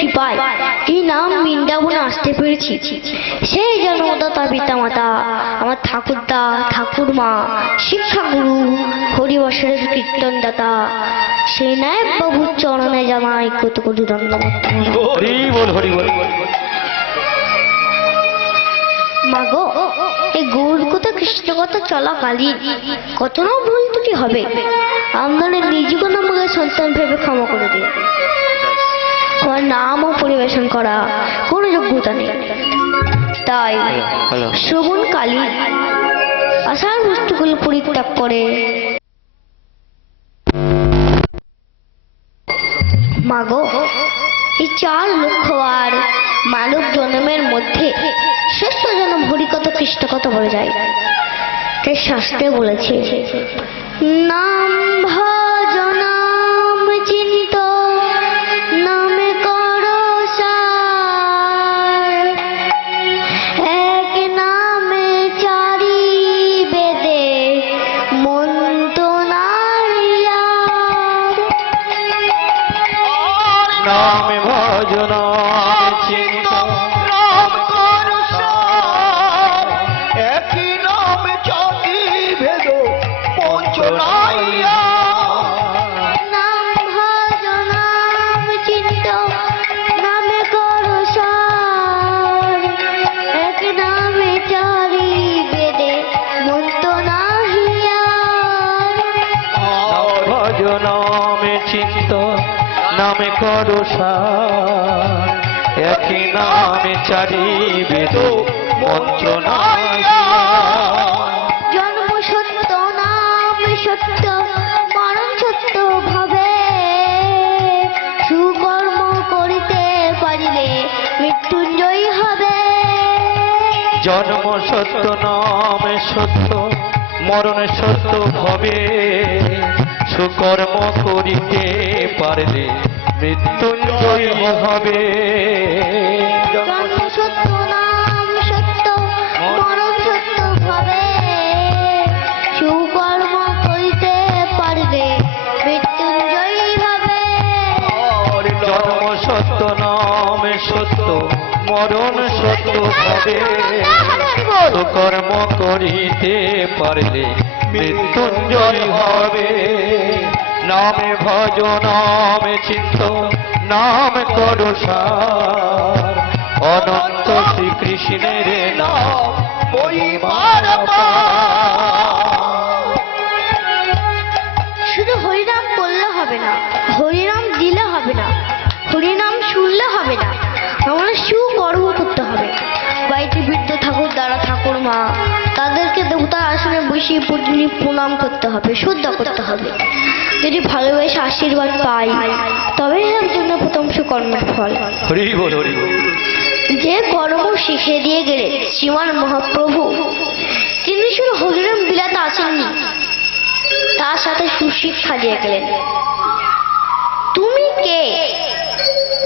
কৃপায় এই নাম বৃন্দাবনে আসতে পেরেছি। সেই জন্মদাতা পিতা মাতা আমার ঠাকুরদা ঠাকুরমা শিক্ষাগুরু হরিবংশের কীর্তনদাতা সেই নায়ক বাবুর চরণে জানাই কত কোটি ধন্যবাদ। হরি বল হরি বল। মাগো, এই গৌর কথা কৃষ্ণ কথা চলাকালীন কত না ভুল ত্রুটি হবে, আপনাদের নিজেকে আমাকে সন্তান ভেবে ক্ষমা করে দিন। আমার নামও পরিবেশন করা কোনো যোগ্যতা নেই, তাই শ্রবণকালী আসার বস্তুগুলো পরিত্যাগ করে মাগো, এই 4 লক্ষ আর মানব জন্মের মধ্যে শ্রেষ্ঠ জন্ম হরিকথা কৃষ্ণ কথা বলে যায়। তাই শাস্ত্রে বলেছে নাম ভজ নাম চিন্ত নামে করো সার, এক নামে চারি বেদে মন্ত্র নারিয়ার। নামে ভজ নাম চিন্ত নাম করো সার, একই নামে চারি ভেদ মন্ত্র নারিয়ার। নাম ভজ নাম চিন্ত নামে করো সার, এক নামে চারি বেদে মন্ত্র নাহিয়ার। ভজ নামে চিন্ত নামে করো সার, একই নামে চারি বেদ মন্ত্র নাহিয়ার। জন্ম সত্য নাম সত্য মরণ সত্য ভাবে, সুকর্ম করিতে পারিলে মৃত্যুঞ্জয়ী হবে। জন্ম সত্য নামে সত্য মরণ সত্য হবে, সুকর্ম করিতে পারলে মৃত্যুঞ্জয় হবে। জন্ম সত্য নাম সত্য মরণ সত্য ভাবে, সুকর্ম করিতে পারিলে মৃত্যুঞ্জয়ী হবে। জন্ম সত্য নামে সত্য মরণ সত্য হবে, সুকর্ম করিতে পারলে মৃত্যুঞ্জয় হবে। নামে ভজ নামে চিন্ত নাম করো সার, অনন্ত শ্রীকৃষ্ণের নাম মহিমার পার। শুধু হরিনাম বললে হবে না, হরিনাম দিলে হবে না, হরিনাম শুনলে হবে না, আমরা সুকর্ম করতে হবে। বাড়িতে বৃদ্ধ ঠাকুর দ্বারা ঠাকুর মা তাদেরকে দেবতার আসনে বসিয়ে প্রতিদিন প্রণাম করতে হবে, শ্রদ্ধা করতে হবে। যদি ভালোবেসে আশীর্বাদ পাই তবেই এর জন্য প্রথম সুকর্মের ফল। হরি বল হরি বল। যে কর্ম শিখে দিয়ে গেলেন শ্রীমান মহাপ্রভু, তিনি শুধু হরিনাম বিলাতে আসেননি, তার সাথে সুশিক্ষা দিয়ে গেলেন। তুমি কে,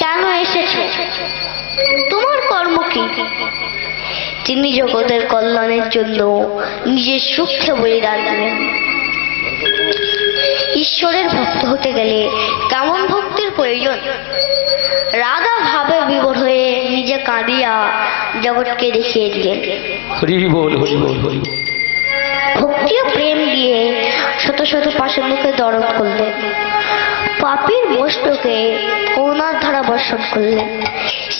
কেন এসেছো, তোমার কর্ম কি? তিনি জগতের কল্যাণের জন্য নিজের সুখকে বলিদান দিলেন। ঈশ্বরের ভক্ত হতে গেলে কেমন ভক্তির প্রয়োজন? রাধা ভাবে বিভোর হয়ে নিজে কাঁদিয়া জগৎকে দেখিয়ে দিলেন। হরি বল হরি বল হরি বল। ভক্তি ও প্রেম দিয়ে শত শত পাশানুকে দরদ করলেন, পাপীর মস্তকে করুণার ধারা বর্ষণ করলেন।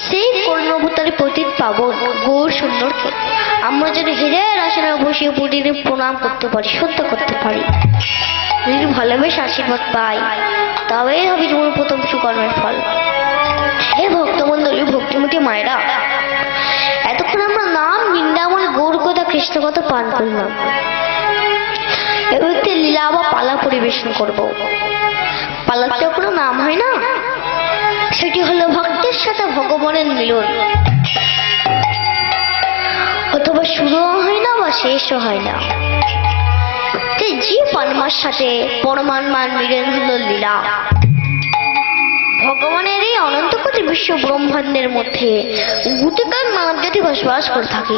সেই করুণাবতারে পতিত পাবন গৌর সুন্দরকে আমরা যেন হৃদয়ের আসনে বসিয়ে প্রতিদিন প্রণাম করতে পারি, সত্য করতে পারি। যদি ভালোবেসে আশীর্বাদ পাই তবেই হবে জীবন প্রথম সুকর্মের ফল। হে ভক্তমণ্ডলী, ভক্তিমতী মায়েরা, এতক্ষণ আমরা নাম বৃন্দাবনে গৌর কথা কৃষ্ণ কথা পান করলাম। এবার একটি লীলা বা পালা পরিবেশন করব। পালাতেও কোনো নাম হয় না, সেটি হলো ভক্তের সাথে ভগবানের মিলন। অথবা শুরুও হয় না বা শেষও হয় না। জীব আত্মার সাথে পরমাত্মার মিলন হলো লীলা। ভগবানের এই অনন্ত কোটি বিশ্ব ব্রহ্মাণ্ডের মধ্যে গুটিকার মানব জাতি বসবাস করে থাকে।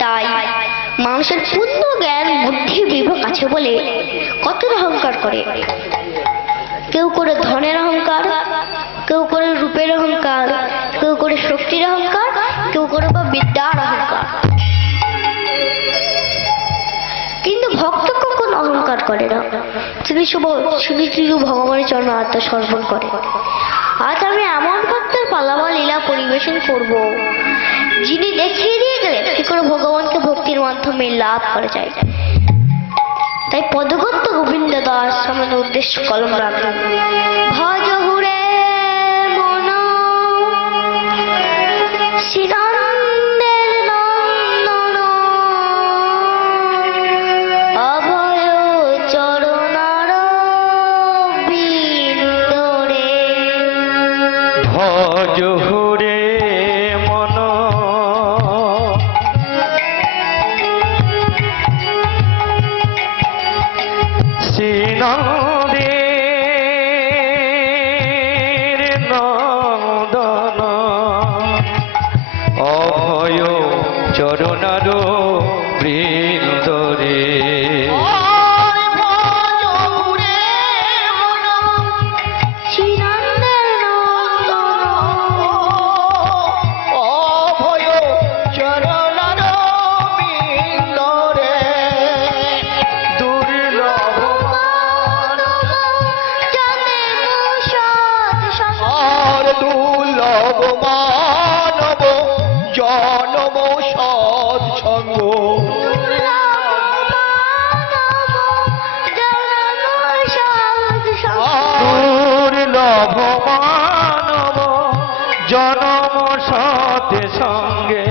তাই মানুষের পূর্ণ জ্ঞান বুদ্ধি বিবেক আছে বলে কত অহংকার করে। কেউ করে ধনের অহংকার, কেউ করে রূপের অহংকার, বিদ্যার অহংকার। কিন্তু ভক্ত কখন অহংকার করে না, তিনি শুধু ভগবানের চরণে আত্মসমর্পণ করে। আজ আমি এমন ভক্তের পালামা লীলা পরিবেশন করব, যিনি দেখিয়ে দিয়ে গেলেন কি করে ভগবানকে ভক্তির মাধ্যমে লাভ করা যায়। তাই পদগত গোবিন্দ দাস আমাদের উদ্দেশ্য কলম রাখলেন। ভজ হুরে মন শ্রীনন্দের নন্দন, অভয় চরণার বিন্দরে। ভজ হুরে মন শ্রীনন্দের নন্দন, অভয় চরণার বৃন্দরে। শ্রীনন্দের নন্দন, অভয় চরণার বৃন্দরে। দুর্লভ আর দুর্লভ মানব জনম সৎসঙ্গ। দুর্লভ মানব জনম সৎ সঙ্গে,